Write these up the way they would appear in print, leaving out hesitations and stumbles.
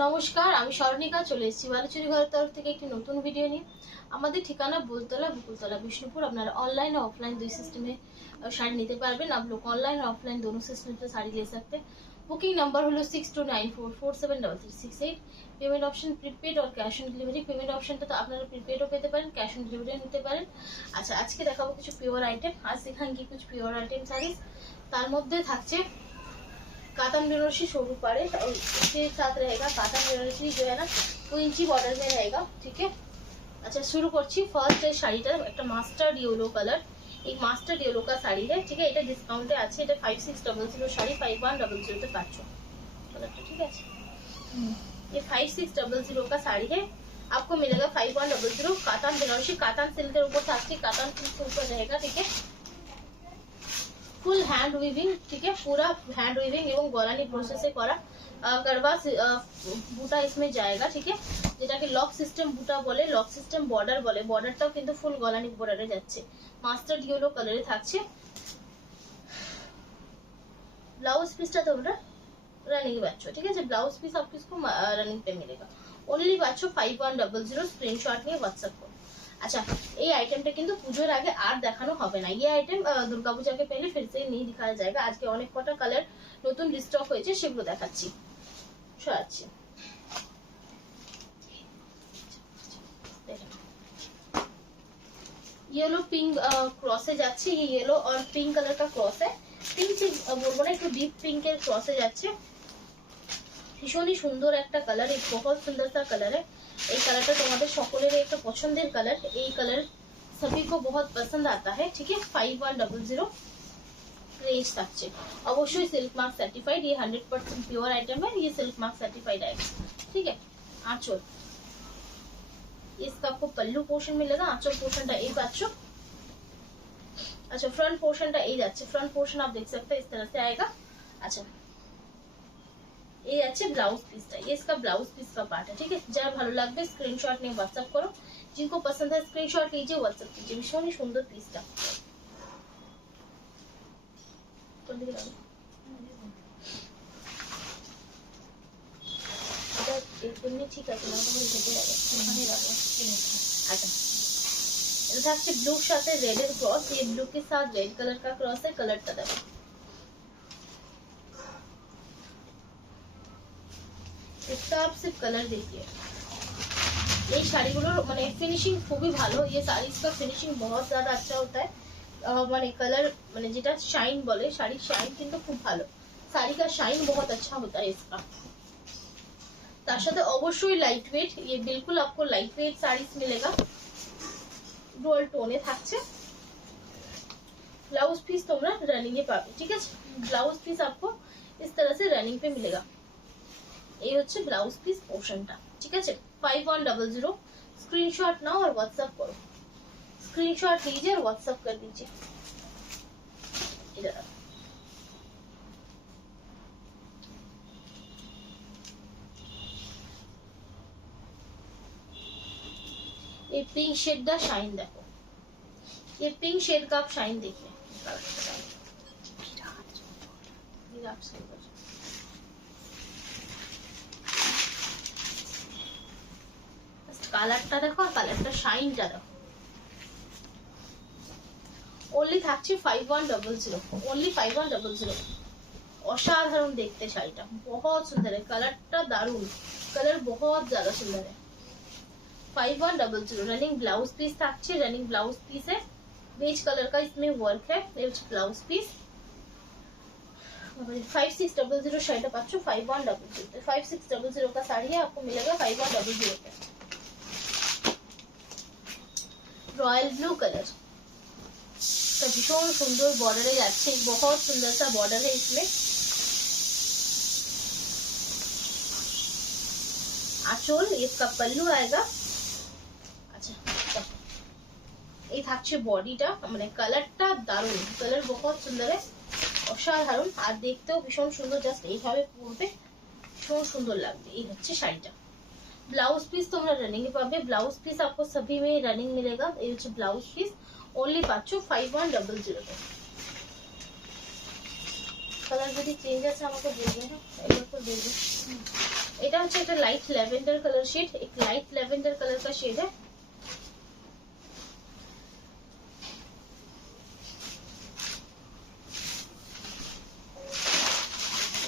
নমস্কার, আমি স্মরণিকা চলে এসেছি বালুচুরি ঘরের তরফ থেকে একটি নতুন ভিডিও নিয়ে। আমাদের ঠিকানা बोलतला बुकुलतला बिष्णुपुर। আপনারা ऑनलाइन और ऑफलाइन दुई सिस्टम में साड़ी নিতে পারবেন। आप लोग ऑनलाइन और ऑफलाइन दोनों सिस्टम से साड़ी ले सकते हैं। बुकिंग नंबर হলো 6294473368। পেমেন্ট অপশন প্রিপেড और ক্যাশ অন ডেলিভারি। পেমেন্ট অপশনটা তো আপনারা প্রিপেডও পেতে পারেন, ক্যাশ অন ডেলিভারিও নিতে পারেন। আচ্ছা, আজকে দেখাবো কিছু পিওর আইটেম। আজ দেখাएंगे कुछ পিওর আইটেম साड़ीज। তার মধ্যে থাকছে कातन बेनारसी शुरू पड़े और इसके साथ रहेगा कातन बेनारसी जो है ना 2 इंची बॉर्डर में रहेगा। ठीक है, अच्छा शुरू করছি। ফার্স্ট এই শাড়িটা একটা মাস্টার্ড ইয়েলো কালার, এই মাস্টার্ড ইয়েলো का শাড়ি है। ठीक है, এটা ডিসকাউন্টে আছে, এটা 5600 শাড়ি 5100 তে পাচ্ছ কালারটা। ঠিক আছে, ये 5600 का साड़ी है, आपको मिलेगा 5100। कातन बेनारसी कातन सिल्क के ऊपर থাকছে, कातन सिल्क के ऊपर रहेगा। ठीक है, ফুল হ্যান্ড উইভিং। ঠিক है, पूरा हैंड उइविंग एवं गलानी प्रोसेस करा करवा बुटा इसमें जाएगा। ठीक है, যেটাকে লক সিস্টেম বুটা বলে, লক সিস্টেম বর্ডার বলে। বর্ডারটাও কিন্তু ফুল গলানি বর্ডারে যাচ্ছে, মাস্টার্ড ইয়েলো কালারে থাকছে। ब्लाउज পিসটা তোমরা রানিং পাচ্ছ। ঠিক আছে, ब्लाउज পিস आपको इसको रनिंग पे मिलेगा। ओनली পাচ্ছ 5100। স্ক্রিনশট নিয়ে হোয়াটসঅ্যাপ করো। अच्छा, ये आइटमটা কিন্তু পুজোর আগে আর দেখানো হবে না। ये आइटम দুর্গাপূজা के पहले फिर से नहीं दिखाया जाएगा। আজকে অনেক কটা কালার নতুন রিস্টক হয়েছে, সেগুলো দেখাচ্ছি। সরাচ্ছি, येलो पिंक क्रॉसे যাচ্ছে। ये येलो और पिंक कलर का क्रॉस है। पिंक से বলবো না, একটু ডিপ পিঙ্কের क्रॉसे যাচ্ছে। ভীষণই সুন্দর একটা কালার, एक बहुत सुंदर सा कलर है। এই কালারটা তোমাদের সকলের একটা পছন্দের কালার। এই কালার सभी को बहुत पसंद आता है। ठीक है, 5100 रेंज থাকছে। অবশ্যই सिल्क मार्क सर्टिफाइड, ये 100% प्योर आइटम है, ये सिल्क मार्क सर्टिफाइड आएगा। ठीक है, आंचल इसका आपको पल्लू पोर्शन मिलेगा, आंचल पोर्शनটা এই পাচ্ছ। अच्छा, फ्रंट पोर्शनটা এই যাচ্ছে। फ्रंट पोर्शन आप देख सकते हैं इस तरह से आएगा। अच्छा, ये अच्छे ब्लाउज पीसটা, ये इसका ब्लाउज पीस का पार्ट है। ठीक है, যারা ভালো লাগবে স্ক্রিনশট নিয়ে হোয়াটসঅ্যাপ করো। जिनको पसंद है स्क्रीनशॉट लीजिए, व्हाट्सएप कीजिए। ভীষণই সুন্দর পিসটা। এটা এমনি ঠিক আছে না, তখন ঘেটে যাবে, ওখানে রাখো। আচ্ছা, এটা থাকছে ব্লুর সাথে রেড এর ক্রস। ये ब्लू के साथ रेड कलर का क्रॉस है। कलरটা দেখো, इसका आप सिर्फ कलर देखिए। এই শাড়িগুলোর মানে ফিনিশিং খুবই ভালো। ये साड़ीज का फिनिशिंग बहुत ज्यादा अच्छा होता है। মানে কালার মানে যেটা শাইন বলে, শাড়ির শাইন কিন্তু খুব ভালো। শাড়ি का शाइन बहुत अच्छा होता है इसका। তার সাথে অবশ্যই লাইট ওয়েট, ये बिल्कुल आपको लाइट वेट साड़ीज मिलेगा। ডুয়াল টোনে থাকছে। ब्लाउज पीस তোমরা রানিং এ পাবে। ঠিক আছে, ब्लाउज पीस आपको इस तरह से रनिंग पे मिलेगा। এই হচ্ছে ব্লাউজ পিস পোর্শনটা। ঠিক আছে, 5100। स्क्रीनशॉट नाउ और व्हाट्सएप करो। स्क्रीनशॉट लीजिए और व्हाट्सएप कर दीजिए। इधर ये पिंक शेड का शाइन देखो, ये पिंक शेड का आप शाइन देखिए। কালারটা দেখো আর কালারটা শাইনটা দেখো। ओनली থাকছে 5100, ओनली 5100। অসাধারণ দেখতে শাড়িটা, बहुत सुंदर है। कलरটা दारुण, कलर बहुत ज्यादा सुंदर है। 5100 रनिंग ब्लाउज पीस থাকছে। रनिंग ब्लाउज पीस है, बेज कलर का इसमें वर्क है। ये ब्लाउज पीस 5600 শাড়িটা পাচ্ছ 5100। 5600 का साड़ी है, आपको मिलेगा 5100 पे। रॉयल ब्लू कलर का भीषण सुंदर बॉर्डर है जाচ্ছে, बहुत सुंदर सा बॉर्डर है इसमें। आंचल इसका पल्लू आएगा। अच्छा, এই থাকছে বডিটা, মানে কালারটা দারুণ, কালার बहुत सुंदर है, অসাধারণ। আর দেখতেও ভীষণ সুন্দর, জাস্ট এইভাবে পরবে ভীষণ সুন্দর লাগবে। এই হচ্ছে শাড়িটা। ब्लाउज पीस তোমরা রানিং এ পাবে। ब्लाउज पीस आपको सभी में रनिंग मिलेगा। এই হচ্ছে ब्लाउज पीस, ओनली পাচ্ছ 5100 पे। কালার যদি চেঞ্জ আছে আমাকে বলবেন, হ্যাঁ একবার তো দেখবেন। এটা হচ্ছে একটা লাইট ল্যাভেন্ডার কালার शेड, एक लाइट लैवेंडर कलर का शेड है।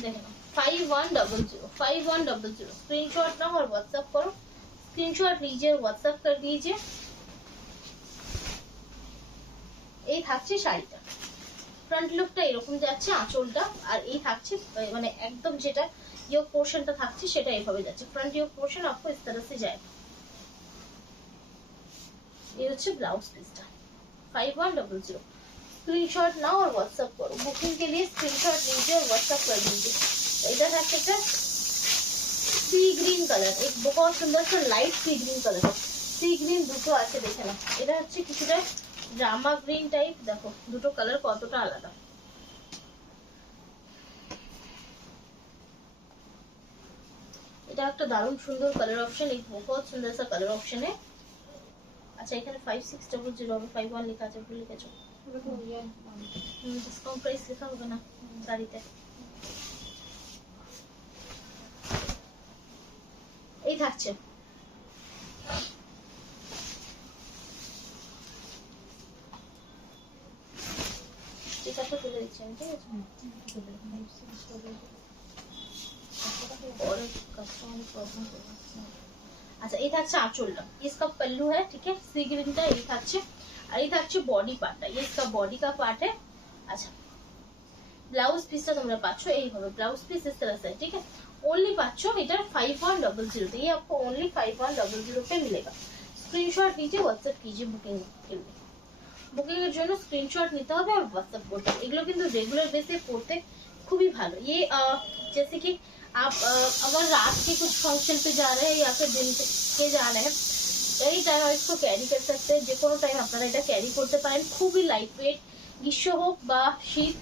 देखो 5100 स्क्रीनशॉट नाउ और व्हाट्सएप करो, स्क्रीनशॉट लीजिए व्हाट्सएप कर दीजिए। এই থাকছে শাড়িটা, ফ্রন্ট লুকটা এরকম যাচ্ছে, আঁচলটা আর এই থাকছে মানে একদম যেটা योक पोर्शनটা থাকছে সেটা এইভাবে যাচ্ছে, फ्रंट योक पोर्शन आपको इस तरह से जाएगा। ये হচ্ছে ब्लाउज पीसটা 5100 स्क्रीनशॉट नाउ और व्हाट्सएप करो, बुकिंग के लिए स्क्रीनशॉट लीजिए और व्हाट्सएप कर दीजिए। এটা থাকছে একটা সি গ্রিন কালার, एक बहुत सुंदर सा लाइट सी ग्रीन कलर, सी ग्रीन দুটো আছে দেখে নাও। এটা হচ্ছে কিছুটা ড্রামা গ্রিন টাইপ, দেখো দুটো কালার কতটা আলাদা। এটা একটা দারুণ সুন্দর কালার অপশন, एक बहुत सुंदर सा कलर ऑप्शन है। আচ্ছা এখানে 5600 হবে, 51 লেখা আছে, ভুল লিখেছো। ডিসকাউন্ট প্রাইস লেখা হবে না শাড়িতে। এই থাকছে ঠিক আছে, তুলে দিচ্ছি আমি, ঠিক আছে। और कस्टमर प्रॉब्लम अच्छा ये থাকছে আঁচলটা, इसका पल्लू है, ठीक है, सी ग्रीन का। ये থাকছে আর এই থাকছে বডি পার্টটা, ये इसका बॉडी का पार्ट है। अच्छा ব্লাউজ পিসটা তোমরা পাচ্ছো এইভাবে, ব্লাউজ পিস इस तरह से, ठीक है। ओनली পাচ্ছো এটা 5100 तो ये आपको ओनली 5100 पे मिलेगा। स्क्रीनशॉट लीजिए व्हाट्सएप कीजिए बुकिंग के लिए, বুকিং এর জন্য স্ক্রিনশট নিতে হবে আর হোয়াটসঅ্যাপ করতে হবে। এগুলো কিন্তু রেগুলার বেসে পড়তে খুবই ভালো। ये जैसे कि आप अगर रात के कुछ फंक्शन पे जा रहे हैं या फिर दिन के जा रहे हैं, एनी टाइम आप इसको कैरी कर सकते हैं, যে কোনো টাইম আপনারা এটা ক্যারি করতে পারেন। খুবই লাইট ওয়েট, গ্রীষ্ম হোক বা শীত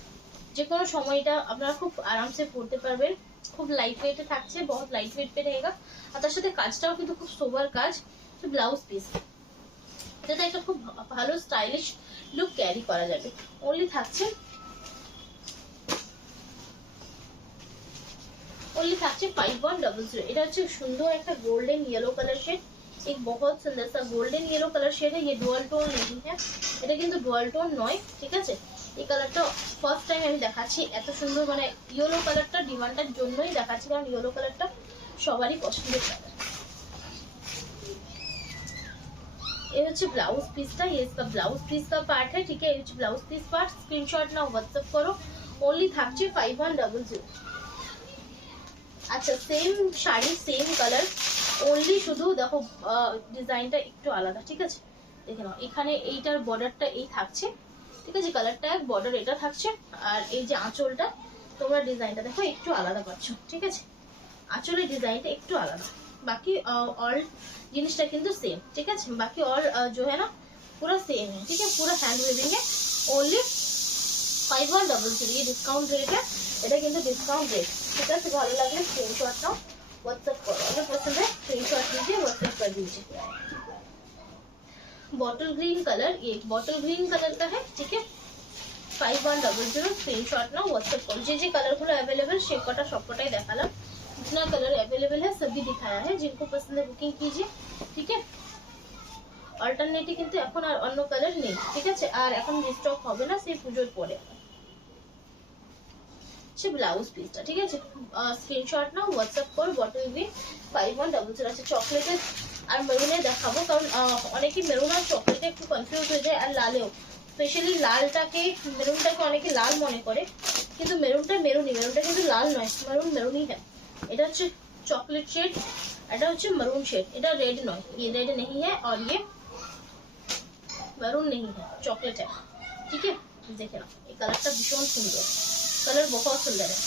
যে কোনো সময় এটা আপনারা খুব আরামসে পরতে পারবেন। খুব লাইট ওয়েটে থাকছে, बहुत লাইট ওয়েট पे रहेगा আর তার সাথে কাজটাও কিন্তু খুব সোবার কাজ। তো ব্লাউজ পিস এটা একটা খুব ভালো স্টাইলিশ লুক ক্যারি করা যাবে। ওনলি থাকছে 5100। এটা হচ্ছে সুন্দর একটা গোল্ডেন येलो कलर शेड, एक बहुत सुंदर सा गोल्डन येलो कलर शेड है। ये डुअल टोन नहीं है, এটা কিন্তু ডুয়াল টোন নয়, ঠিক আছে। এই কালারটা ফার্স্ট টাইম আমি দেখাচ্ছি, এত সুন্দর মানে ইয়েলো কালারটা ডিমান্ডের জন্যই দেখাচ্ছি, কারণ ইয়েলো কালারটা সবারই পছন্দের কালার। ये হচ্ছে ব্লাউজ পিসটা, ये इसका ब्लाउज पीस का पार्ट है, ठीक है। ये হচ্ছে ব্লাউজ পিস পার্ট, স্ক্রিনশট নাও হোয়াটসঅ্যাপ করো। ओनली থাকছে 5100। আচ্ছা same sari same colour, only শুধু দেখো ডিজাইনটা একটু আলাদা, ঠিক আছে। দেখে নাও এখানে এইটার বর্ডারটা এই থাকছে, ঠিক আছে, কালারটা এক, বর্ডার এটা থাকছে। আর এই যে আঁচলটা তোমরা ডিজাইনটা দেখো একটু আলাদা পাচ্ছ, ঠিক আছে। আঁচলের ডিজাইনটা একটু আলাদা, बाकी ऑल जिनिसটা কিন্তু सेम, ठीक है। बाकी ऑल जो है ना पूरा सेम है, ठीक है, पूरा हैंड वेविंग है। ओनली 5100, ये डिस्काउंट रेट है, এটা কিন্তু ডিসকাউন্ট রেট, ঠিক আছে। ভালো লাগলে স্ক্রিনশট নাও व्हाट्सएप करो, अगर पसंद है स्क्रीनशॉट लीजिए व्हाट्सएप कर दीजिए। बॉटल ग्रीन कलर, ये बॉटल ग्रीन कलर का है, ठीक है। 5100 स्क्रीनशॉट नाउ व्हाट्सएप करो। जे जे कलर गुलो अवेलेबल সে কটা সবকটাই দেখালাম, जितना कलर अवेलेबल है सभी दिखाया है, जिनको पसंद है बुकिंग कीजिए, ठीक है। অল্টারনেটিভ কিন্তু এখন আর অন্য কালার নেই, ঠিক আছে, আর এখন রিস্টক হবে না, সেই পুজোর পরে। সে ব্লাউজ পিসটা, ঠিক আছে, স্ক্রিনশট নাও হোয়াটসঅ্যাপ করো। বটল গ্রিন 5100 আছে। চকলেটের আর মেরুনে দেখাবো, কারণ অনেকে মেরুন আর চকলেটে একটু কনফিউজ হয়ে যায়, আর লালেও স্পেশালি লালটাকে মেরুনটাকে অনেকে লাল মনে করে, কিন্তু মেরুনটা মেরুনই, মেরুনটা কিন্তু লাল নয়, মেরুন মেরুনই है। এটা হচ্ছে চকলেট শেড, এটা হচ্ছে মেরুন শেড, এটা रेड নয়, ये रेड नहीं है और ये মেরুন नहीं है, चॉकलेट है, ठीक है। देखे ना ये कलरটা ভীষণ সুন্দর, कलर बहुत सुंदर है।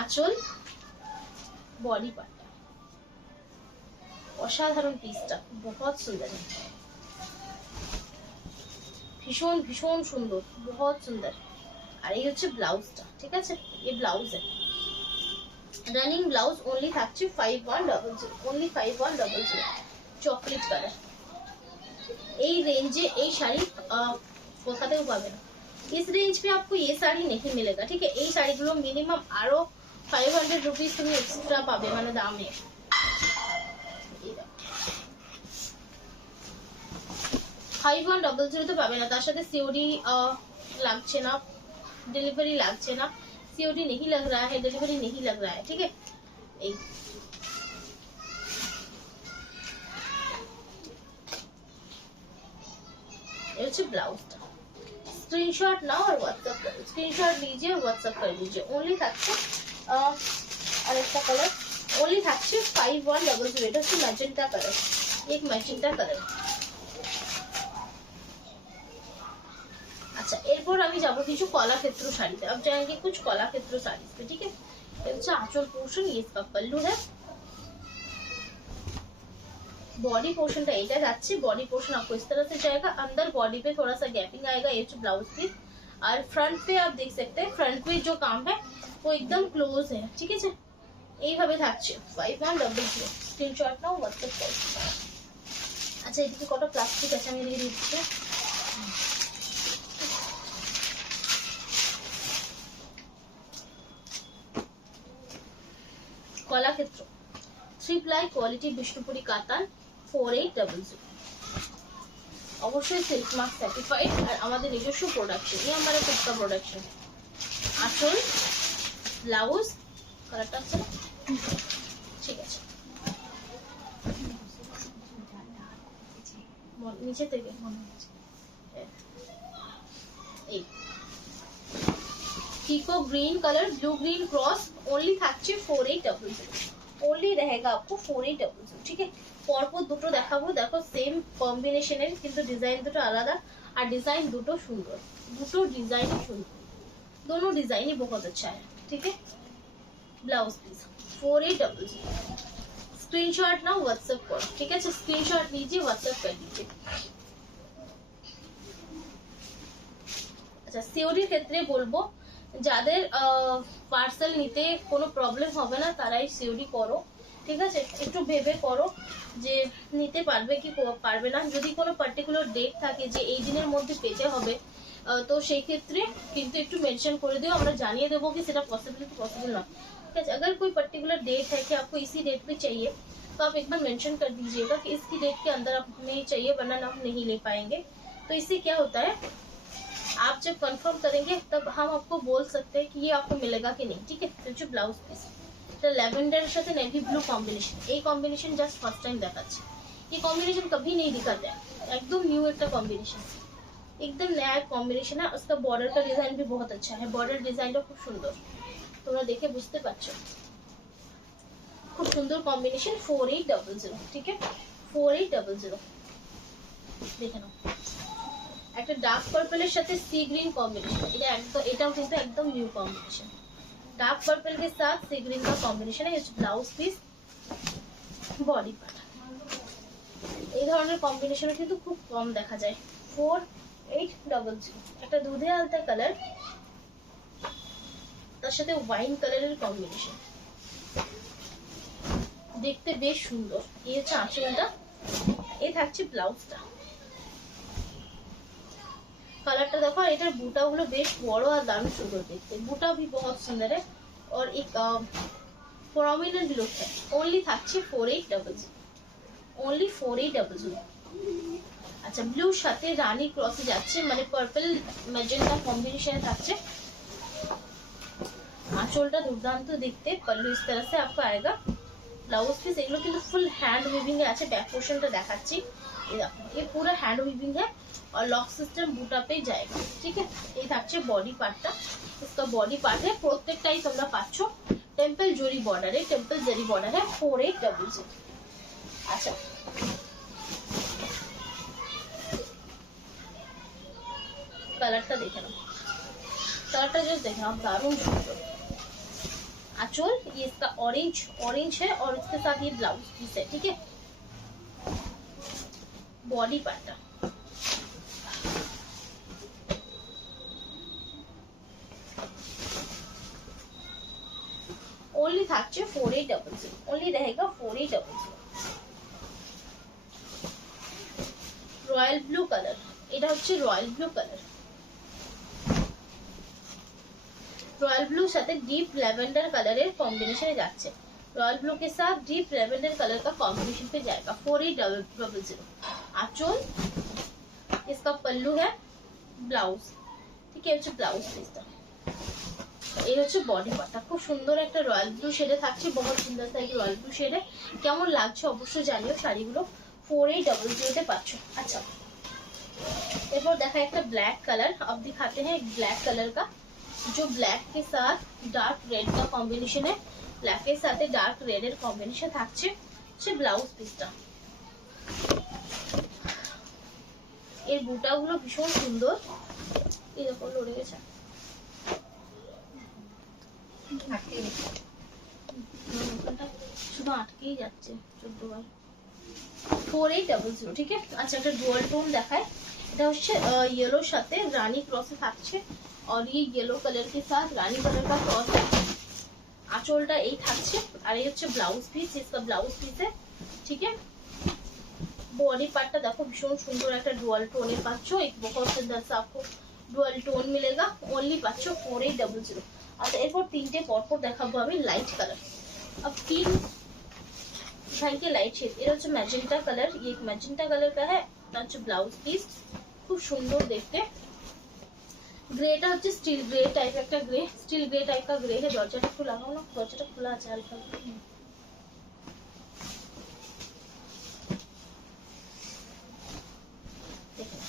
आंचल बॉडी पार्ट অসাধারণ পিসটা, बहुत सुंदर है, ভীষণ ভীষণ সুন্দর, बहुत सुंदर। আর এই হচ্ছে ব্লাউজটা, ঠিক আছে, ये ব্লাউজ है, রানিং ব্লাউজ। ओनली থাকছে 5100, ओनली 5100 চকলেট কালার। এই রেঞ্জে এই শাড়ি কোথাতেও পাবে না। इस रेंज पे आपको ये साड़ी नहीं मिलेगा, ठीक है। এই শাড়িগুলো মিনিমাম আরো 500 রুপিস তুমি এক্সট্রা পাবে মানে দামে। 5100 তো পাবে না, তার সাথে সিওডি লাগছে না, डिलीवरी লাগছে না, सीओडी नहीं लग रहा है, डिलीवरी नहीं लग रहा है, ठीक है। এই ये হচ্ছে ব্লাউজটা। स्क्रीनशॉट नाओ और व्हाट्सएप कर, स्क्रीनशॉट लीजिए और व्हाट्सएप कर लीजिए। ओनली থাকছে আরেকটা কালার, ओनली থাকছে 5100, এটা হচ্ছে ম্যাজেন্টা কালার, एक ম্যাজেন্টা কালার। अच्छा এরপর আমি যাব কিছু কলাক্ষেত্র শাড়িতে। अब जाएंगे कुछ कलाक्षेत्र साड़ी पे, ठीक है। ये হচ্ছে आंचल पोर्शन, ये इसका पल्लू है। बॉडी पोर्शन का এটা যাচ্ছে, बॉडी पोर्शन आपको इस तरह से जाएगा, अंदर बॉडी पे थोड़ा सा गैपिंग आएगा, ये जो ब्लाउज पीस। और फ्रंट पे आप देख सकते हैं, फ्रंट पे जो काम है वो एकदम क्लोज है, ठीक है। এইভাবে থাকছে 5100, স্ক্রিনশট নাও, হোয়াটসঅ্যাপ করো। আচ্ছা এদিকে কত প্লাস্টিক আছে আমি দিয়ে দিচ্ছি। কলাক্ষেত্র 3 ply কোয়ালিটি বিষ্ণুপুরি কাতান 4800, অবশ্যই সিল্ক মার্ক সার্টিফাইড আর আমাদের নিজস্ব প্রোডাকশন, ये हमारा खुद का प्रोडक्शन। আঁচল, ব্লাউজ কালারটা আছে না, ঠিক আছে। নিচে থেকে এই पिको green colour, blue green cross, only থাকছে 4800, ओनली रहेगा आपको 4800, ठीक है। পরপর দুটো দেখাবো, দেখো সেম কম্বিনেশনের কিন্তু ডিজাইন দুটো আলাদা আর ডিজাইন দুটো সুন্দর, দুটো ডিজাইন সুন্দর, दोनों डिजाइन ही बहुत अच्छा है, ठीक है। ब्लाउज पीस 4800, स्क्रीनशॉट ना व्हाट्सएप करो, ठीक है। स्क्रीनशॉट लीजिए, व्हाट्सएप कर लीजिए। আচ্ছা সিওডির ক্ষেত্রে বলবো যাদের পার্সেল নিতে কোনো প্রবলেম হবে না তারাই সিওডি করো, ঠিক আছে। একটু ভেবে করো যে নিতে পারবে কি পারবে না। যদি কোনো পার্টিকুলার ডেট থাকে যে এই দিনের মধ্যে পেতে হবে, तो সেই ক্ষেত্রে কিন্তু একটু মেনশন করে দিও, আমরা জানিয়ে দেবো कि সেটা पॉसिबल है कि पॉसिबल ना, ठीक है। अगर कोई पर्टिकुलर डेट है कि आपको इसी डेट पे चाहिए तो आप एक बार मेंशन कर दीजिएगा कि इसकी डेट के अंदर आप हमें चाहिए, वरना हम नहीं ले पाएंगे। तो इससे क्या होता है, आप जब कंफर्म करेंगे तब हम आपको बोल सकते हैं कि ये आपको मिलेगा कि नहीं, ठीक है। तो जो ब्लाउज पीस এটা ল্যাভেন্ডারের সাথে নেভি ব্লু কম্বিনেশন, এই কম্বিনেশন জাস্ট ফার্স্ট টাইম দেখাচ্ছি, ये कॉम्बिनेशन कभी नहीं दिखाते हैं, एकदम न्यू एक कॉम्बिनेशन, एकदम नया कॉम्बिनेशन है। उसका बॉर्डर का डिजाइन भी बहुत अच्छा है, बॉर्डर डिजाइनটা খুব সুন্দর, তোমরা দেখে বুঝতে পারছো, খুব সুন্দর কম্বিনেশন। 4800, ঠিক है, 4800 দেখে নাও। একটা ডার্ক পার্পলের সাথে সি গ্রিন কম্বিনেশন, এটা একদম, এটাও কিন্তু একদম নিউ কম্বিনেশন, डार्क पर्पल के साथ सी ग्रीन का कॉम्बिनेशन है। ब्लाउज पीस, बॉडी पार्ट, এই ধরনের কম্বিনেশনে কিন্তু খুব কম দেখা যায়। 4800, একটা দুধে আলতা কালার, তার সাথে ওয়াইন কালারের কম্বিনেশন, দেখতে বেশ সুন্দর। এই হচ্ছে আঁচলটা, এই থাকছে ব্লাউজটা। कलरটা দেখো, এটার বুটাগুলো বেশ বড় আর দারুণ সুন্দর দেখতে, বুটা भी बहुत सुंदर है और एक प्रोमिनेंट लुक है। ओनली থাকছে 4800, ओनली 4800। আচ্ছা ব্লুর সাথে রানী ক্রসে যাচ্ছে, মানে পার্পল ম্যাজেন্টা কম্বিনেশনে থাকছে। আঁচলটা দুর্দান্ত দেখতে, पल्लू इस तरह से आपको आएगा। ब्लाउज पीस এগুলো কিন্তু ফুল হ্যান্ড উইভিং এ আছে, ব্যাক পোর্শনটা দেখাচ্ছি, এই দেখো ये पूरा हैंड वीविंग है और लॉक सिस्टम बूटा पे जाएगा, ठीक है। ये থাকছে বডি পার্টটা, इसका बॉडी पार्ट है প্রত্যেকটাই তোমরা পাচ্ছো টেম্পল জরি বর্ডারে, টেম্পল জরি বর্ডারে 4800। আচ্ছা কালারটা দেখে নাও, কালারটা জাস্ট দেখে নাও, দারুণ সুন্দর। आंचल ये इसका ऑरेंज है और इसके साथ ये ब्लाउज पीस है, ठीक है। बॉडी पार्ट ओनली থাকছে 4800, ओनली रहेगा 4800। রয়্যাল ব্লু কালার, এটা হচ্ছে royal blue colour. Royal blue साथ डीप लेवेंडर कलर कॉम्बिनेशन जाচ্ছে। रॉयल ब्लू के साथ डीप लेवेंडर कलर का कॉम्बिनेशन पे जाएगा। 4800 आंचल, इसका पल्लू है, ब्लाउज, ठीक है, ब्लाउज পিসটা এই হচ্ছে বডি পার্টটা। খুব সুন্দর একটা রয়্যাল ব্লু শেডে থাকছে, বহুত সুন্দর একটা রয়্যাল ব্লু শেডে। কেমন লাগছে অবশ্যই জানিও শাড়িগুলো। 4800 তে পাচ্ছ। আচ্ছা, এরপর দেখা একটা ब्लैक कलर, अब दिखाते हैं एक ब्लैक कलर का, जो ब्लैक के साथ डार्क रेड का कॉम्बिनेशन है। ब्लैक के साथ डार्क रेड এর কম্বিনেশন থাকছে। সে ব্লাউজ পিসটা, এর বুটাগুলো ভীষণ সুন্দর। এই দেখো লড়ে গেছে, শুধু আটকেই যাচ্ছে 14 বার। 4800, ঠিক আছে। আচ্ছা, একটা ডুয়াল টোন দেখায়। এটা হচ্ছে येलो সাথে রানী ক্রসে থাকছে, और ये येलो कलर के साथ रानी कलर का क्रॉस है। आंचलটা এই থাকছে, আর এই হচ্ছে ব্লাউজ পিস, इसका ब्लाउज पीस है, ठीक है। बॉडी पार्टটা দেখো ভীষণ সুন্দর একটা ডুয়াল টোনে পাচ্ছ। एक बहुत सुंदर सा आपको ডুয়াল টোন मिलेगा, ओनली পাচ্ছ 4800। আচ্ছা, এরপর তিনটে পরপর দেখাবো আমি লাইট কালার। अब तीन দিখাएंगे লাইট শেড। এর হচ্ছে ম্যাজেন্টা কালার, ये एक मैजेंटा कलर का है। এটা হচ্ছে ব্লাউজ পিস, খুব সুন্দর দেখতে। গ্রেটা হচ্ছে স্টিল গ্রে টাইপ, একটা গ্রে, স্টিল গ্রে টাইপ का গ্রে है। দরজাটা একটু লাগাও না, দরজাটা খোলা আছে হালকা।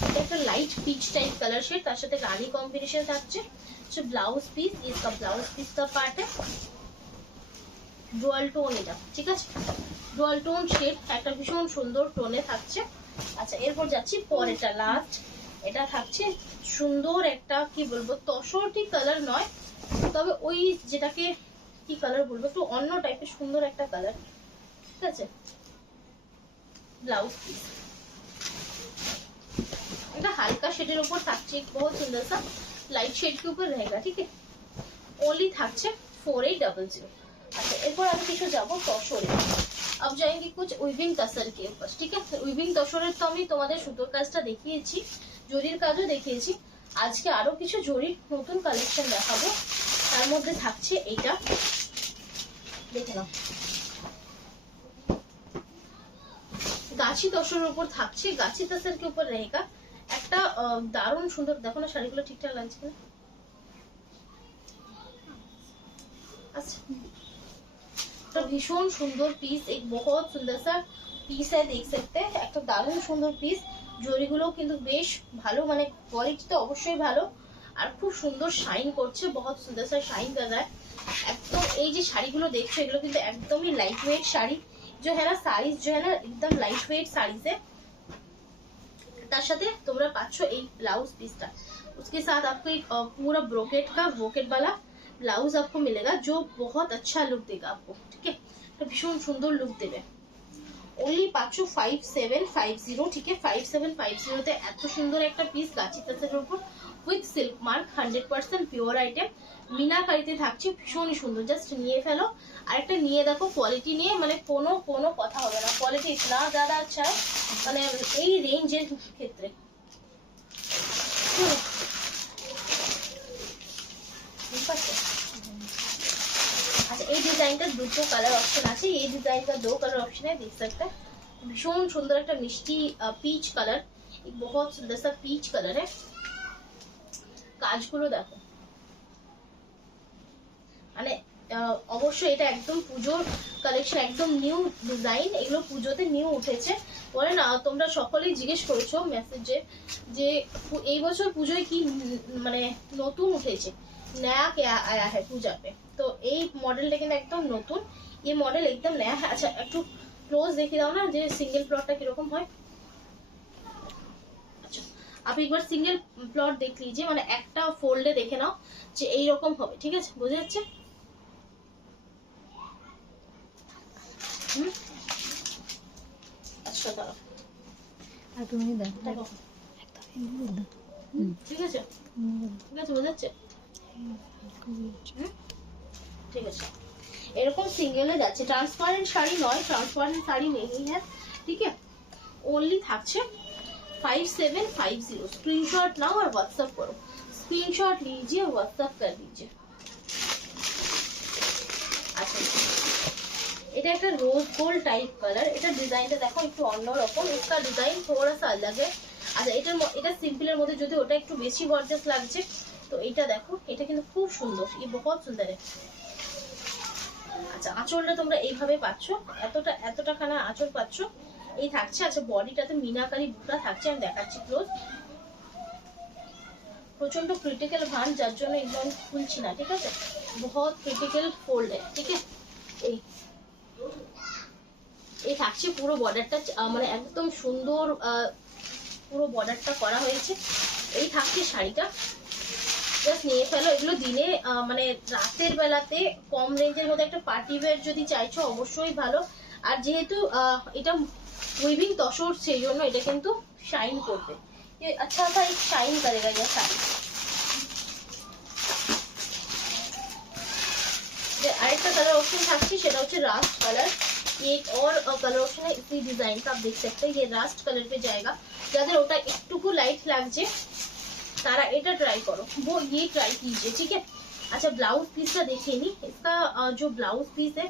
এটা একটা light peach type colour shade, তার সাথে রানী কম্বিনেশন থাকছে। হচ্ছে ব্লাউজ পিস, इसका ব্লাউজ পিস का पार्ट है। ডুয়াল টোন এটা, ঠিক আছে। ডুয়াল টোন শেড একটা ভীষণ সুন্দর টোনে থাকছে। আচ্ছা, এরপর যাচ্ছি পরেরটা, লাস্ট। এটা থাকছে সুন্দর একটা, কি বলবো, তসরটি কালার নয়, তবে ওই যেটাকে কি কালার বলবো, একটু অন্য টাইপের সুন্দর একটা কালার, ঠিক আছে। ব্লাউজ পিস এটা হালকা শেডের উপর থাকছে, बहुत सुंदर सा लाइट शेड के ऊपर रहेगा, ठीक है। ओनली থাকছে 4800। अच्छा, এরপর আমি কিছু যাবো তসরে। अब जाएंगे कुछ উইভিং তসর के ऊपर, ठीक है। উইভিং তসরের তো আমি তোমাদের সুতোর কাজটা দেখিয়েছি, জরির কাজও দেখিয়েছি। আজকে আরো কিছু জরির নতুন কালেকশন দেখাবো। তার মধ্যে থাকছে এইটা, দেখে নাও, গাছি তসরের উপর থাকছে। গাছি তসর के ऊपर रहेगा একটা দারুণ সুন্দর। দেখো না শাড়িগুলো ঠিকঠাক লাগছে না? আচ্ছা, এটা ভীষণ সুন্দর পিস, एक बहुत सुंदर सा পিস है, देख सकते हैं। একটা দারুণ সুন্দর পিস, জরিগুলো কিন্তু বেশ ভালো, মানে কোয়ালিটি তো অবশ্যই ভালো, আর খুব সুন্দর শাইন করছে, बहुत सुंदर सा शाइन कर रहा है। একদম এই যে শাড়িগুলো দেখছো, এগুলো কিন্তু একদমই লাইট ওয়েট শাড়ি, जो है ना साड़ीज जो है ना एकदम लाइट वेट साड़ी से। তার সাথে তোমরা পাচ্ছ এই ব্লাউজ পিসটা, उसके साथ आपको एक पूरा ब्रोकेट का ब्रोकेट वाला ब्लाउज आपको मिलेगा, जो बहुत अच्छा लुक देगा आपको, ठीक है। तो भीषण सुंदर लुक देবে। ओनली পাচ্ছ 5750, ठीक है। 5750 তে এত সুন্দর একটা পিস গাছি তাঁতের উপর with silk mark, 100% pure item. মিনাকারিতে থাকছে, ভীষণই সুন্দর, জাস্ট নিয়ে ফেলো। আর একটা নিয়ে দেখো, কোয়ালিটি নিয়ে মানে কোনো কথা হবে না, কোয়ালিটি ইতনা ज़्यादा अच्छा है, মানে এই রেঞ্জের ক্ষেত্রে। अच्छा, এই ডিজাইনটা দুটো কালার অপশন আছে, এই ডিজাইনটা दो कलर ऑप्शन है, देख सकते हैं। ভীষণ সুন্দর একটা মিষ্টি পিচ কালার, एक बहुत सुंदर सा पीच कलर है। কাজগুলো দেখো, মানে অবশ্যই এটা একদম পুজোর কালেকশন, একদম নিউ ডিজাইন, এগুলো পুজোতে নিউ উঠেছে। বলে না, তোমরা সকলেই জিজ্ঞেস করেছো মেসেজে যে এই বছর পুজোয় কি মানে নতুন উঠেছে, नया क्या आया है पूजा पे। तो এই মডেলটা কিন্তু একদম নতুন, এই মডেল একদম নয়া है। আচ্ছা, একটু ক্লোজ দেখে দাও না যে সিঙ্গেল প্লটটা কিরকম হয়। আচ্ছা, आप एक बार সিঙ্গেল প্লট দেখ लीजिए, মানে একটা ফোল্ডে দেখে নাও যে এই রকম হবে, ঠিক আছে, বোঝা যাচ্ছে? আচ্ছা, দাঁড়াও, আর তুমি দেখো, ঠিক আছে, ঠিক আছে, বোঝা যাচ্ছে? ঠিক আছে, এরকম সিঙ্গেলে যাচ্ছে, ট্রান্সপারেন্ট শাড়ি নয়, ট্রান্সপারেন্ট শাড়ি নেই, হ্যাঁ, ঠিক আছে। ओनली থাকছে 5750 स्क्रीनशॉट नाओ और व्हाट्सएप करो, स्क्रीनशॉट लीजिए और व्हाट्सएप कर दीजिए। আচ্ছা এটা একটা রোজ গোল্ড টাইপ কালার, এটা ডিজাইনটা দেখো একটু অন্যরকম, इसका ডিজাইন थोड़ा सा अलग है। আচ্ছা এটা সিম্পলের মধ্যে যদি ওটা একটু বেশি গর্জিয়াস লাগছে, তো এটা দেখো এটা কিন্তু খুব সুন্দর, ये बहुत सुंदर है। আচ্ছা আঁচলটা তোমরা এইভাবে পাচ্ছ, এতটা খানা আঁচল পাচ্ছ, এই থাকছে। আচ্ছা বডিটাতে মিনাকারি বুটা থাকছে, আমি দেখাচ্ছি ক্লোজ। প্রচন্ড ক্রিটিক্যাল ভান, যার জন্য এগুলো আমি খুলছি না, ঠিক আছে, বহুত ক্রিটিক্যাল ফোল্ড है, ঠিক আছে। এই থাকছে পুরো বর্ডারটা, মানে একদম সুন্দর পুরো বর্ডারটা করা হয়েছে। এই থাকছে শাড়িটা, জাস্ট নিয়ে ফেলো। এগুলো দিনে মানে রাতের বেলাতে কম রেঞ্জের মধ্যে একটা পার্টি ওয়্যার যদি চাইছো অবশ্যই ভালো। আর যেহেতু এটা উইভিং তসর, সেই জন্য এটা কিন্তু শাইন করবে, আচ্ছা सा एक शाइन करेगा ये साड़ी। আরেকটা কালার অপশন থাকছে, সেটা হচ্ছে রাস্ট কালার। एक और कलर ऑप्शन है इसी डिजाइन का, आप देख सकते हैं ये रास्ट कलर पे जाएगा। যাদের ওটা একটুকু লাইট লাগছে तारा এটা ट्राई करो, वो ये ट्राई कीजिए, ठीक है। अच्छा ब्लाउज पीस का देखिए नहीं, इसका जो ब्लाउज पीस है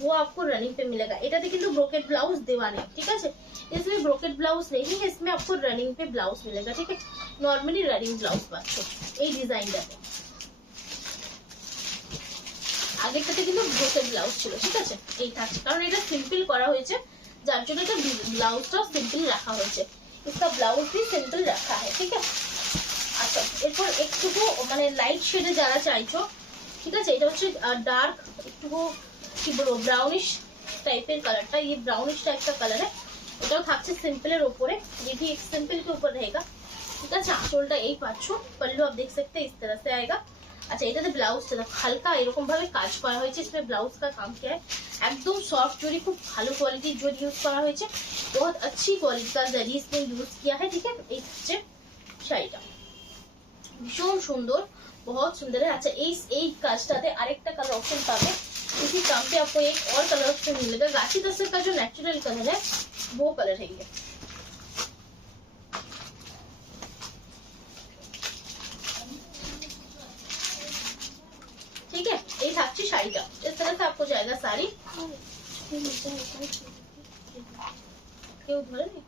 वो आपको रनिंग पे मिलेगा। এটাতে কিন্তু ব্রোকেট ব্লাউজ দেওয়া নেই, ঠিক আছে, इसमें ब्रोकेट ब्लाउज नहीं है, इसमें आपको रनिंग पे ब्लाउज मिलेगा, ठीक है। नॉर्मली रनिंग ब्लाउज पाচ্ছ এই ডিজাইনটাতে, আগেরটাতে কিন্তু ব্রোকেট ব্লাউজ ছিল, ঠিক আছে। এই থাকছে, কারণ এটা সিম্পল করা হয়েছে, যার জন্য এটা ব্লাউজটাও সিম্পল রাখা হয়েছে, इसका ब्लाउज भी सिंपल रखा है, ठीक है। আচ্ছা এরপর একটুকু মানে লাইট শেডে যারা চাইছো, ঠিক আছে, এটা হচ্ছে ডার্ক একটুকু কি বলবো ব্রাউনিশ টাইপের কালারটা, ये ब्राउनिश टाइप का कलर है। এটাও থাকছে সিম্পলের উপরে, ये भी एक सिंपल के ऊपर रहेगा, ঠিক আছে। আঁচলটা এই পাচ্ছ, पल्लू आप देख सकते हैं इस तरह से आएगा। আচ্ছা এটাতে ব্লাউজটা দেখো হালকা এরকম ভাবে কাজ করা হয়েছে, इसमें ब्लाउज का काम किया है, একদম সফট জরি, খুব ভালো কোয়ালিটির জরি ইউজ করা হয়েছে, बहुत अच्छी क्वालिटी का जरी इसमें यूज किया है, ठीक है। এই হচ্ছে শাড়িটা, ভীষণ সুন্দর, बहुत सुंदर है। अच्छा এই কাজটাতে আরেকটা কালার অপশন পাবে, इसी काम पे आपको एक और कलर ऑप्शन मिलेगा। गाची तसर का जो नेचुरल कलर है वो कलर है ये, ठीक है। ये থাকছে শাড়িটা, इस तरह से आपको जाएगा साड़ी। কেউ ধরে নি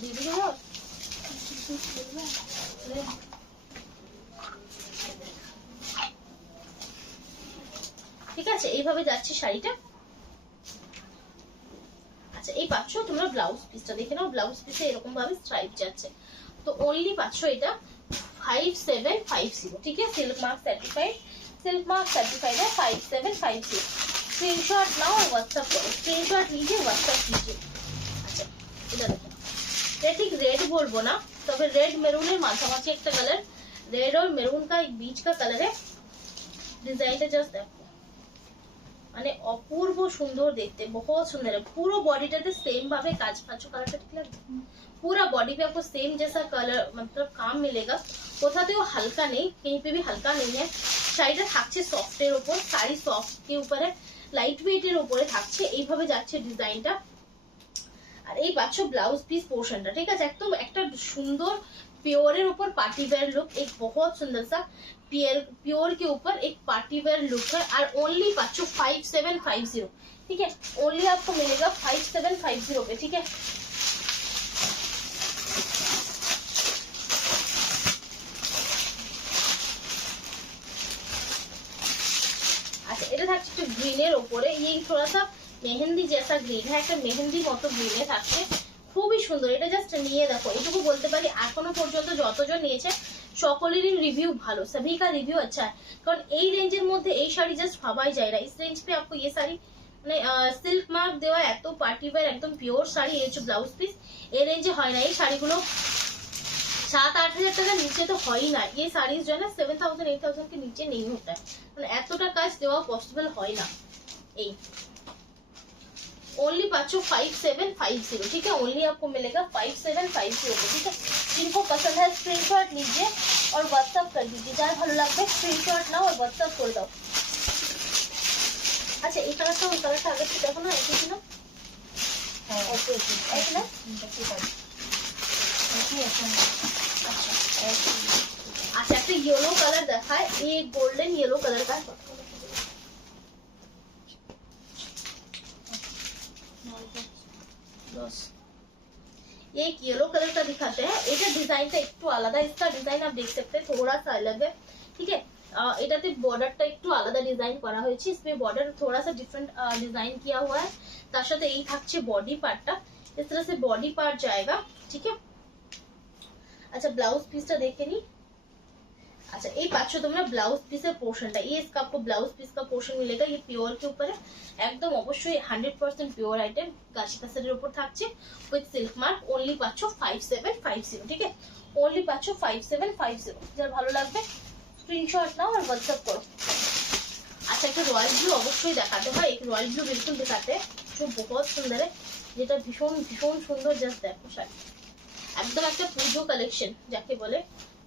দিদি গো, ঠিক আছে, এইভাবে যাচ্ছে শাড়িটা। আচ্ছা এই পাচ্ছ তোমরা ব্লাউজ পিসটা দেখে নাও, ব্লাউজ পিসে এরকম ভাবে স্ট্রাইপ যাচ্ছে, তো অনলি পাচ্ছ এটা 5750, ঠিক আছে। सिल्क मार्क सर्टिफाइड है 5750। स्क्रीनशॉट नाओ और व्हाट्सएप करो, स्क्रीनशॉट लीजिए व्हाट्सएप कीजिए। আচ্ছা এটা দেখো, এটা ঠিক রেড বলবো না, তবে রেড মেরুনের মাঝামাঝি একটা কালার, रेड और मेरून का एक बीच का कलर है। ডিজাইনটা জাস্ট দেখো, মানে অপূর্ব সুন্দর দেখতে, बहुत सुंदर है। पूरा বডিটাতে সেম ভাবে কাজ পাচ্ছ, কালারটা ঠিক লাগছে, पूरा बॉडी पे आपको सेम जैसा कलर मतलब काम मिलेगा, কোথাতেও হালকা নেই, कहीं पे भी हल्का नहीं है। শাড়িটা থাকছে সফটের উপর, শাড়ি সফট के ऊपर है, লাইট ওয়েটের উপরে থাকছে, এইভাবে যাচ্ছে ডিজাইনটা। আর এই পাচ্ছ ব্লাউজ পিস পোর্শনটা, ঠিক আছে, একদম একটা সুন্দর प्योर ऊपर पार्टी वेयर लुक, एक बहुत सुंदर सा प्योर के ऊपर एक पार्टी वेयर लुक है। और ओनली पाचो 5750, ठीक है, ओनली आपको मिलेगा 5750 पे, ठीक है। अच्छा এটা থাকছে একটু গ্রিনের উপরে, এই थोड़ा सा মেহেন্দি जैसा গ্রিন है, একটা মেহেন্দি মতো গ্রিনে থাকছে, খুবই সুন্দর। এটা জাস্ট নিয়ে দেখো, এটুকু বলতে পারি এখনো পর্যন্ত যতজন নিয়েছে সকলেরই রিভিউ ভালো, सभी का रिव्यू अच्छा है, কারণ এই রেঞ্জের মধ্যে এই শাড়ি জাস্ট ভাবাই যায় না। इस रेंज पे आपको ये साड़ी মানে সিল্ক মার্ক দেওয়া এত পার্টি ওয়্যার একদম পিওর শাড়ি, এই হচ্ছে ব্লাউজ পিস, এই রেঞ্জে হয় না। এই শাড়িগুলো 7-8 হাজার টাকার নিচে তো হয়ই না, ये साड़ी जो है ना 7000-8000 के नीचे नहीं होता है, মানে এতটা কাজ দেওয়া পসিবল হয় না। এই ओनली पाचो 5750, ठीक है, ओनली आपको मिलेगा 5750 को, ठीक है। जिनको पसंद है स्क्रीनशॉट लीजिए और व्हाट्सएप कर दीजिए, जहाँ ভালো লাগবে स्क्रीनशॉट नाও और व्हाट्सएप করে দাও। আচ্ছা এই কালারটা ওই কালারটা আগে থেকে দেখো না, একই ছিল, হ্যাঁ ওকে এক না, अच्छा একটা येलो कलर দেখায়, ये गोल्डन येलो कलर का ये एक येलो कलर का दिखाते हैं। এটা ডিজাইনটা একটু আলাদা, इसका डिजाइन आप देख सकते हैं थोड़ा सा अलग है, ठीक है। এটাতে বর্ডারটা একটু আলাদা ডিজাইন করা হয়েছে, इसमें बॉर्डर थोड़ा सा डिफरेंट डिजाइन किया हुआ है। তার সাথে এই থাকছে বডি পার্টটা, इस तरह से बॉडी पार्ट जाएगा, ठीक है। अच्छा ब्लाउज पीसটা দেখে নি। अच्छा ये पाछो তোমরা ব্লাউজ পিসের পোর্শনটা, ये इसका आपको ब्लाउज पीस का पोर्शन मिलेगा, ये प्योर के ऊपर है, একদম অবশ্যই 100% প্योर আইটেম, গাছি কাছের উপর থাকছে উইথ সিল্ক মার্ক। অনলি পাচ্ছো 5750, ঠিক है, অনলি পাচ্ছো 5750। যার ভালো লাগবে স্ক্রিনশট নাও আর হোয়াটসঅ্যাপ করো। अच्छा একটা রয়্যাল ব্লু অবশ্যই দেখাতে হয়, एक রয়্যাল ব্লू बिल्कुल दिखाते हैं जो बहुत सुंदर है, যেটা ভীষণ ভীষণ সুন্দর। জাস্ট দেখো শাড়ি একদম একটা পুজো কালেকশন যাকে বলে,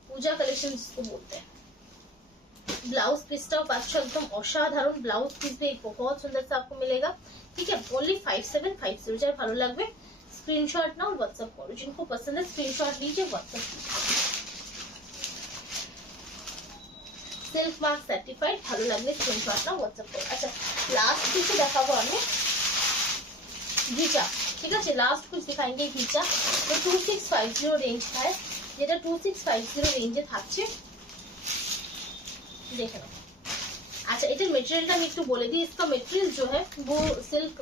पूजा कलेक्शन जिसको बोलते हैं। ब्लाउज पीसটাও পাচ্ছ একদম অসাধারণ, ब्लाउज पीस भी बहुत सुंदर सा आपको मिलेगा, ठीक है। ओनली 5750। যার ভালো লাগবে स्क्रीनशॉट नाउ व्हाट्सएप करो, जिनको पसंद है स्क्रीनशॉट लीजिए व्हाट्सएप। सिल्क मार्क सर्टिफाइड, ভালো লাগবে स्क्रीनशॉट नाउ व्हाट्सएप करो। अच्छा लास्ट কিছু দেখাবো আমি ঘিচা, ঠিক আছে। লাস্ট कुछ दिखाएंगे ঘিচা, तो 2650 रेंज का है, যেটা 2650 রেঞ্জে থাকছে, দেখে নাও। अच्छा इधर मटेरियल আমি একটু বলে দিই, इसका मटेरियल जो है वो सिल्क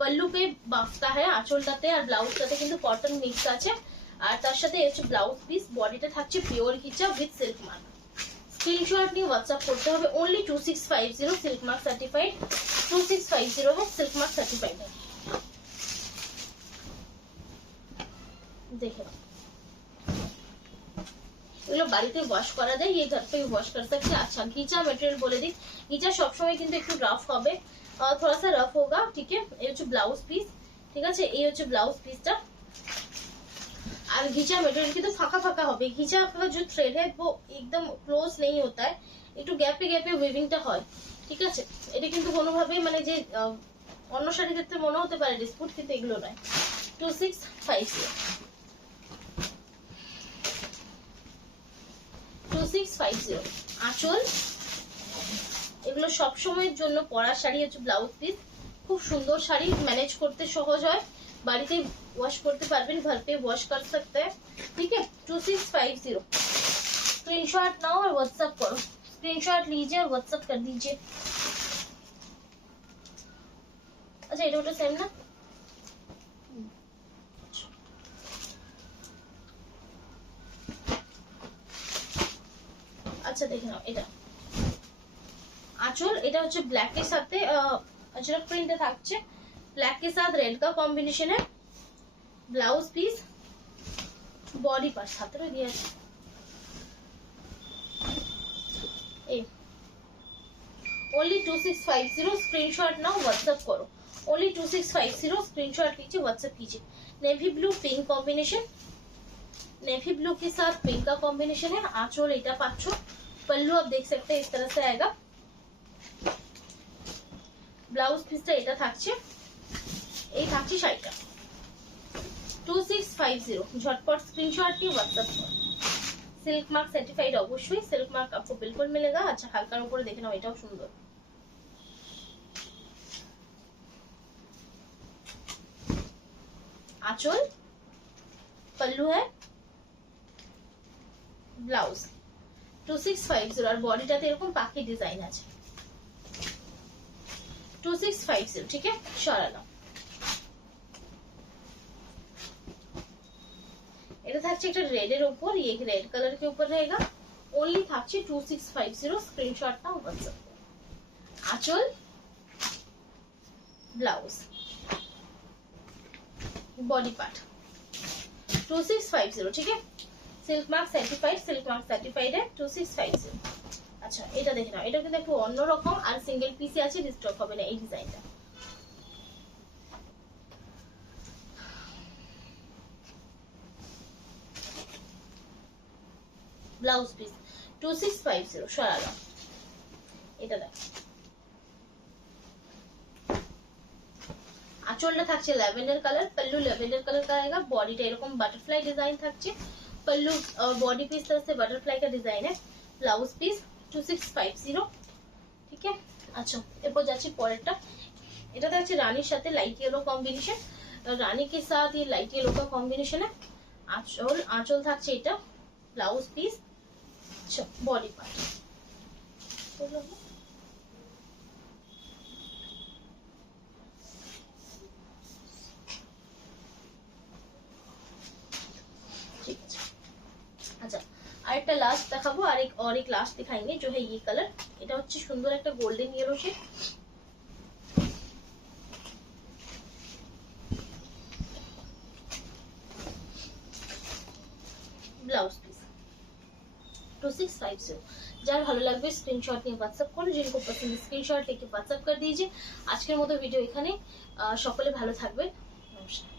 पल्लू पे বাফতা है, আঁচলটাতে আর ব্লাউজটাতে কিন্তু কটন মিক্স আছে, আর তার সাথে হচ্ছে ব্লাউজ পিস, বডিটা থাকছে পিওর ঘিচা উইথ সিল্ক মার্ক। স্ক্রিনশট নিয়ে হোয়াটসঅ্যাপ করতে হবে। ओनली 2650 सिल्क मार्क सर्टिफाइड, 2650 है, सिल्क मार्क सर्टिफाइड है, দেখে নাও। এগুলো বাড়িতে ওয়াশ করা যায়, ये घर पे वॉश कर सकते हैं। अच्छा घिचा मटेरियल बोले दी, घिचा সবসময় কিন্তু একটু রাফ হবে, थोड़ा सा रफ होगा, ठीक है। এই হচ্ছে ব্লাউজ পিস, ঠিক আছে, এই হচ্ছে ব্লাউজ পিসটা। আর ঘিচা मटेरियल কিন্তু ফাঁকা ফাঁকা হবে, ঘিচা का जो थ्रेड है वो एकदम क्लोज नहीं होता है, একটু গ্যাপে গ্যাপে উইভিংটা হয়, ঠিক আছে। এটা কিন্তু কোনোভাবেই মানে যে অন্য শাড়ির ক্ষেত্রে মনে হতে পারে ডিসপুট, কিন্তু এগুলো নয়। 2650 2650 আঁচল, এগুলো সব সময়ের জন্য পরা শাড়ি, হচ্ছে ব্লাউজ পিস, খুব সুন্দর শাড়ি, ম্যানেজ করতে সহজ হয়, বাড়িতে ওয়াশ করতে পারবেন, घर पे वॉश कर सकते हैं, ठीक है। 2650 स्क्रीनशॉट नाउ और व्हाट्सएप करो, स्क्रीनशॉट लीजिए और व्हाट्सएप कर दीजिए। अच्छा এটা ওটা সেম না, আচ্ছা দেখে নাও। এটা আঁচল, এটা হচ্ছে ব্ল্যাক এর সাথে अजरक प्रिंटे থাকছে, ब्लैक के साथ रेड का कॉम्बिनेशन है, ब्लाउज पीस, बॉडी पार्ट সাথে দিয়ে আছে। এই ओनली 2650 स्क्रीनशॉट नाउ व्हाट्सएप करो, ओनली 2650 स्क्रीनशॉट लीजिए व्हाट्सएप कीजिए। Navy blue pink combination, navy blue के साथ पिंक का कॉम्बिनेशन है। आंचल এটা পাচ্ছো, पल्लू आप देख सकते हैं इस तरह से आएगा, ব্লাউজ পিসটা এটা থাকছে, এই থাকছে শাড়িটা। 2650 झटपट स्क्रीनशॉट की व्हाट्सएप करो। सिल्क मार्क सर्टिफाइड অবশ্যই, सिल्क मार्क आपको बिल्कुल मिलेगा। अच्छा হালকার উপরে দেখে নাও, এটাও সুন্দর। आंचल, पल्लू है, ब्लाउज 2650 আর বডিটাতে এরকম পাখি ডিজাইন আছে। 2650, ठीक है। সরালাম। এটা থাকছে একটা রেড এর উপর, ये रेड कलर के ऊपर रहेगा, ओनली থাকছে 2650 स्क्रीनशॉट नाउ व्हाट्सएप। आंचल, ब्लाउज, बॉडी पार्ट 2650, ठीक है। Silk mark certified, silk mark certified है 2650। আচ্ছা এটা দেখে নাও, এটা কিন্তু একটু অন্যরকম, আর সিঙ্গেল পিসে আছে, রিস্টক হবে না এই ডিজাইনটা। Blouse piece 2650 সরালাম। এটা দেখ आंचलটা থাকছে ল্যাভেন্ডার কালার, पल्लू ল্যাভেন্ডার कलर का आएगा। बॉडीটা এরকম বাটারফ্লাই ডিজাইন থাকছে, पल्लू और बॉडी पीस तरह से बटरफ्लाई का डिजाइन है। ब्लाउज पीस 2650, ठीक है। अच्छा এরপর যাচ্ছি পরেরটা, এটা থাকছে রানীর সাথে লাইট ইয়েলো কম্বিনেশন, রানী के साथ ये लाइट येलो का कॉम्बिनेशन है। आंचल থাকছে এটা, ब्लाउज पीस, अच्छा बॉडी पार्ट ठीक है। अच्छा আরেকটা লাস্ট দেখাবো, और एक लास्ट दिखाएंगे जो है ये कलर, এটা হচ্ছে সুন্দর একটা golden yellow shade. Blouse piece 2650। যার ভালো লাগবে স্ক্রিনশট নিয়ে হোয়াটসঅ্যাপ করুন, जिनको पसंद स्क्रीनशॉट लेके व्हाट्सएप कर दीजिए। আজকের মতো ভিডিও এখানে, সকলে ভালো থাকবেন, নমস্কার।